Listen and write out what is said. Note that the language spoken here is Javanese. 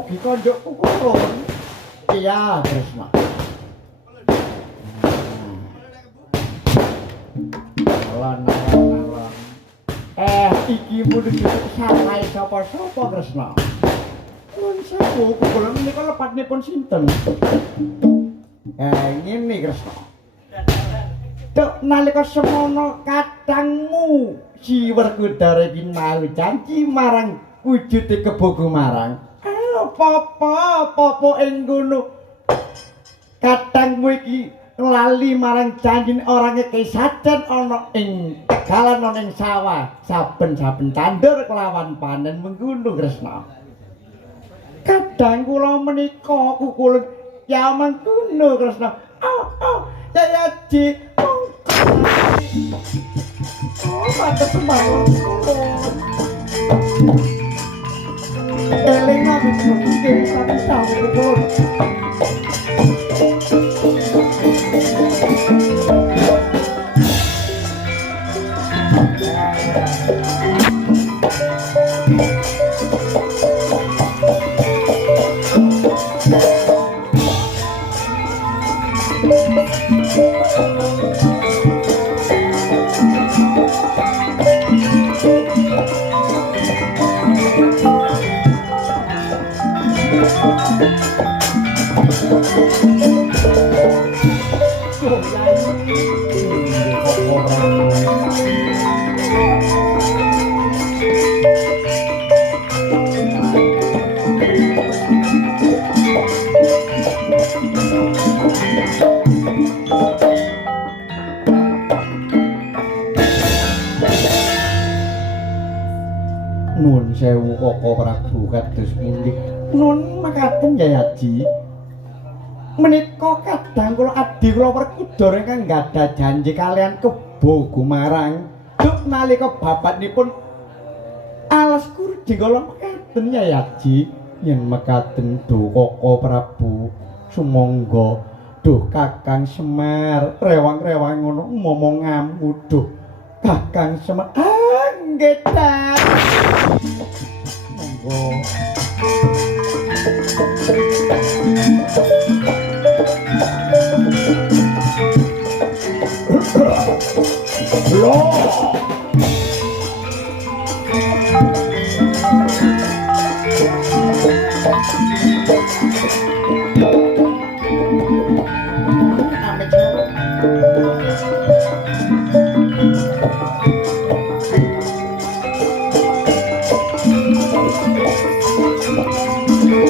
mugi konjokku kulon. Iya, Kresna. Alon. Iki mung sarai sapa-sapa Kresna. Nun sewu kulon menika lepatipun sinten? Ngene Kresna. Duk nalika semono kadangmu si Werkudara iki mau janji marang wujude Kebo Gumarang. Apa-apa ing ngono. Kadangmu iki lali marang janjine ora ngekei sajen ana ing tegalan ana ing sawah. Saben-saben tandur kelawan panen mengkono Kresna. Kadang kula menika kukulun ya mengkono Kresna. Yayaji mata semangat eling abis mungkin satu tahun Nun sewu Koko Prabu kados pundi. Nun makaten Yayaji. Menika kadang kula adi kula Werkudara ingkang gadhah janji kalian Kebo Gumarang. Duk nalika bapaknipun alas kurdi kala mekaten Yayaji. Yen mekaten do Koko Prabu sumangga duh Kakang Semar rewang-rewang ngono momong ngamu duh Kakang Semar nggih ta. Monggo. Loh.